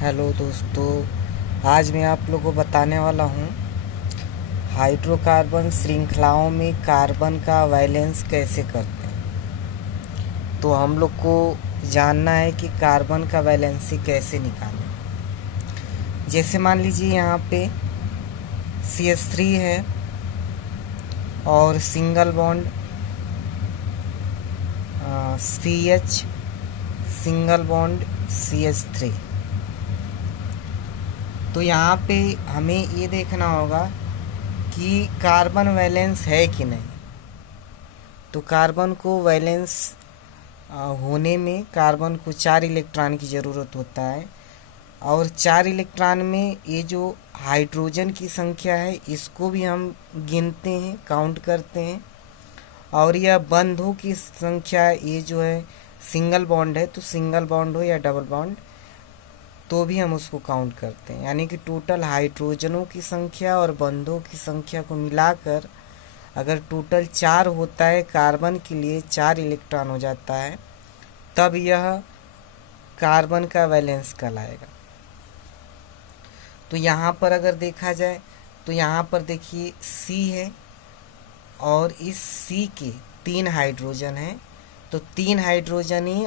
Hello दोस्तों, आज मैं आप लोगों को बताने वाला हूँ हाइड्रोकार्बन श्रृंखलाओं में कार्बन का वैलेंस कैसे करते हैं। तो हम लोग को जानना है कि कार्बन का वैलेंसी कैसे निकालें। जैसे मान लीजिए यहाँ पे CH3 है और single bond CH, single bond CH3। तो यहाँ पे हमें ये देखना होगा कि कार्बन वैलेंस है कि नहीं। तो कार्बन को वैलेंस होने में कार्बन को 4 इलेक्ट्रॉन की ज़रूरत होता है, और 4 इलेक्ट्रॉन में ये जो हाइड्रोजन की संख्या है इसको भी हम गिनते हैं, काउंट करते हैं। और यह बंधों की संख्या, ये जो है सिंगल बॉन्ड है तो सिंगल बॉन्ड हो या डबल बॉन्ड तो भी हम उसको काउंट करते हैं। यानी कि टोटल हाइड्रोजनों की संख्या और बंधों की संख्या को मिलाकर अगर टोटल 4 होता है, कार्बन के लिए 4 इलेक्ट्रॉन हो जाता है, तब यह कार्बन का वैलेंस कहलाएगा। तो यहाँ पर अगर देखा जाए तो यहाँ पर देखिए C है और इस C के 3 हाइड्रोजन हैं, तो 3 हाइड्रोजन ही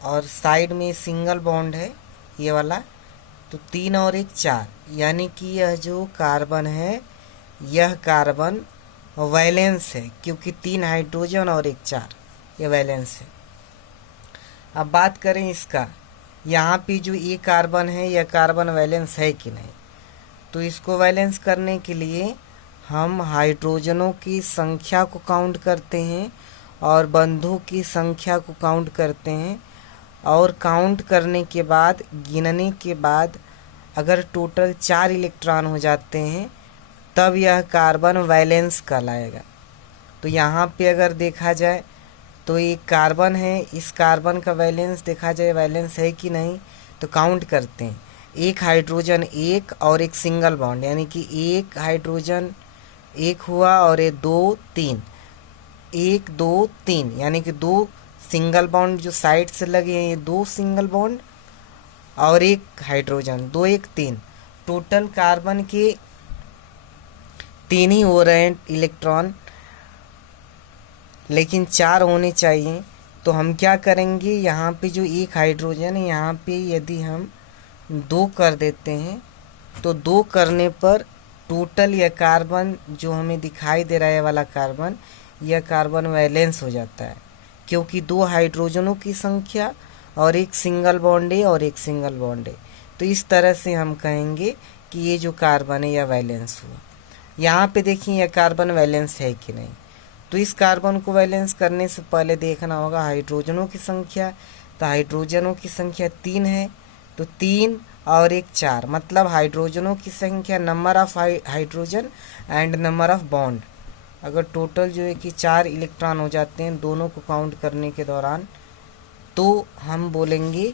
और साइड में सिंगल बॉन्ड है ये वाला, तो 3 और 1 4, यानी कि यह जो कार्बन है यह कार्बन वैलेंस है, क्योंकि 3 हाइड्रोजन और 1 4 ये वैलेंस है। अब बात करें इसका, यहाँ पे जो ये कार्बन है यह कार्बन वैलेंस है कि नहीं। तो इसको वैलेंस करने के लिए हम हाइड्रोजनों की संख्या को काउंट करते हैं और बंधों की संख्या को काउंट करते हैं, और काउंट करने के बाद, गिनने के बाद अगर टोटल 4 इलेक्ट्रॉन हो जाते हैं तब यह कार्बन वैलेंस कहलाएगा। तो यहाँ पे अगर देखा जाए तो ये कार्बन है, इस कार्बन का वैलेंस देखा जाए वैलेंस है कि नहीं, तो काउंट करते हैं। एक हाइड्रोजन 1 और एक सिंगल बॉन्ड, यानी कि एक हाइड्रोजन 1 हुआ और ये 2 3, 1 2 3, यानी कि 2 सिंगल बॉन्ड जो साइड से लगे हैं, ये 2 सिंगल बॉन्ड और 1 हाइड्रोजन, 2 1 3, टोटल कार्बन के 3 ही हो रहे हैं इलेक्ट्रॉन, लेकिन 4 होने चाहिए। तो हम क्या करेंगे, यहाँ पे जो 1 हाइड्रोजन है यहाँ पे यदि हम 2 कर देते हैं तो 2 करने पर टोटल यह कार्बन जो हमें दिखाई दे रहा है वाला कार्बन, यह कार्बन वैलेंस हो जाता है, क्योंकि 2 हाइड्रोजनों की संख्या और 1 सिंगल बॉन्ड है और 1 सिंगल बॉन्ड है। तो इस तरह से हम कहेंगे कि ये जो कार्बन है यह वैलेंस हुआ। यहाँ पे देखिए यह कार्बन वैलेंस है कि नहीं। तो इस कार्बन को वैलेंस करने से पहले देखना होगा हाइड्रोजनों की संख्या। तो हाइड्रोजनों की संख्या 3 है, तो 3 और 1 4, मतलब हाइड्रोजनों की संख्या, number of hydrogen and number of bond, अगर टोटल जो है कि 4 इलेक्ट्रॉन हो जाते हैं दोनों को काउंट करने के दौरान, तो हम बोलेंगे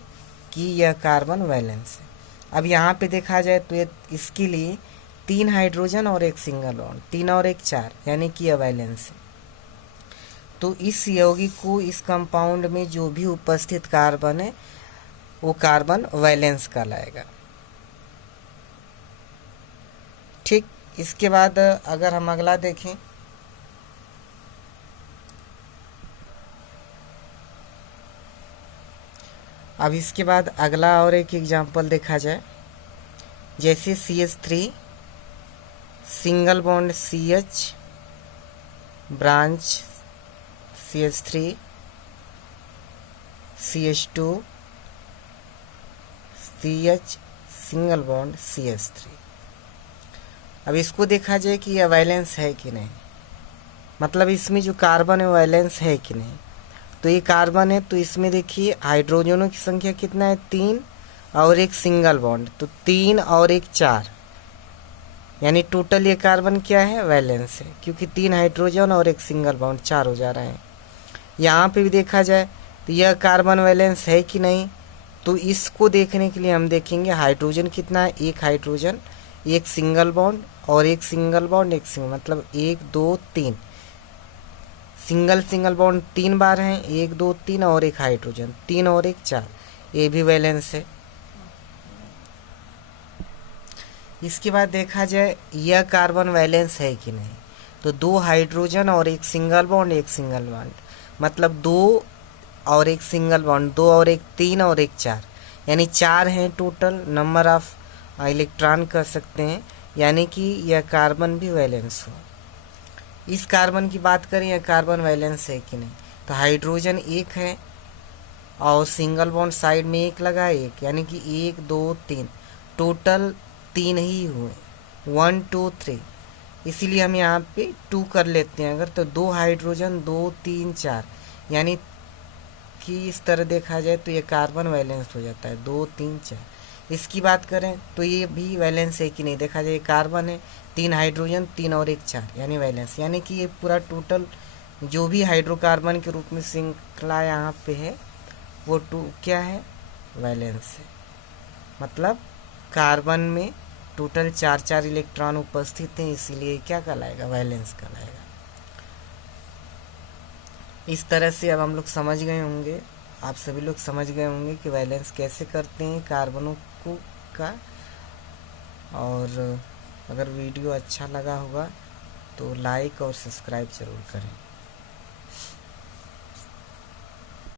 कि यह कार्बन वैलेंस है। अब यहाँ पे देखा जाए तो ये इसके लिए 3 हाइड्रोजन और 1 सिंगल बॉन्ड, 3 और 1 4, यानी कि यह वैलेंस है। तो इस यौगिक को, इस कंपाउंड में जो भी उपस्थित कार्बन है वो कार्बन वैलेंस कहलाएगा। ठीक, इसके बाद अगर हम अगला देखें, अब इसके बाद अगला और एक एग्जांपल देखा जाए। जैसे CH3 single bond CH, branch CH3, CH2 CH, single bond CH3। अब इसको देखा जाए कि यह वैलेंस है कि नहीं, मतलब इसमें जो कार्बन है वैलेंस है कि नहीं। तो ये कार्बन है, तो इसमें देखिए हाइड्रोजनों की संख्या कितना है, 3 और 1 सिंगल बॉन्ड, तो 3 और 1 4, यानी टोटल ये कार्बन क्या है, वैलेंस है, क्योंकि 3 हाइड्रोजन और 1 सिंगल बॉन्ड 4 हो जा रहे हैं। यहाँ पे भी देखा जाए तो यह कार्बन वैलेंस है कि नहीं। तो इसको देखने के लिए हम देखेंगे हाइड्रोजन कितना है, 1 हाइड्रोजन, 1 सिंगल बॉन्ड और 1 सिंगल बॉन्ड 1 सिंगल, मतलब 1 2 3, सिंगल सिंगल बॉन्ड 3 बार हैं, 1 2 3 और 1 हाइड्रोजन, 3 और 1 4, ये भी वैलेंस है। इसके बाद देखा जाए यह कार्बन वैलेंस है कि नहीं, तो 2 हाइड्रोजन और एक सिंगल बॉन्ड, एक सिंगल बॉन्ड, मतलब 2 और एक सिंगल बॉन्ड, 2 और एक 3 और एक 4, यानी 4 हैं टोटल नंबर ऑफ इलेक्ट्रॉन कर सकते हैं, यानी कि यह कार्बन भी वैलेंस हो। इस कार्बन की बात करें, यह कार्बन वैलेंस है कि नहीं, तो हाइड्रोजन 1 है और सिंगल बॉन्ड साइड में 1 लगा, 1, यानी कि 1 2 3, टोटल 3 ही हुए, 1 2 3, इसीलिए हम यहाँ पे 2 कर लेते हैं अगर, तो 2 हाइड्रोजन 2 3 4, यानी कि इस तरह देखा जाए तो ये कार्बन वैलेंस हो जाता है 2 3 4। इसकी बात करें तो ये भी वैलेंस है कि नहीं, देखा जाए कार्बन है, 3 हाइड्रोजन 3 और एक 4, यानी वैलेंस, यानी कि ये पूरा टोटल जो भी हाइड्रोकार्बन के रूप में श्रृंखला यहाँ पे है वो क्या है, वैलेंस है। मतलब कार्बन में टोटल 4 इलेक्ट्रॉन उपस्थित हैं, इसीलिए क्या कहलाएगा, वैलेंस कहलाएगा। इस तरह से अब हम लोग समझ गए होंगे, आप सभी लोग समझ गए होंगे कि वैलेंस कैसे करते हैं कार्बनों को का। और अगर वीडियो अच्छा लगा होगा तो लाइक और सब्सक्राइब ज़रूर करें।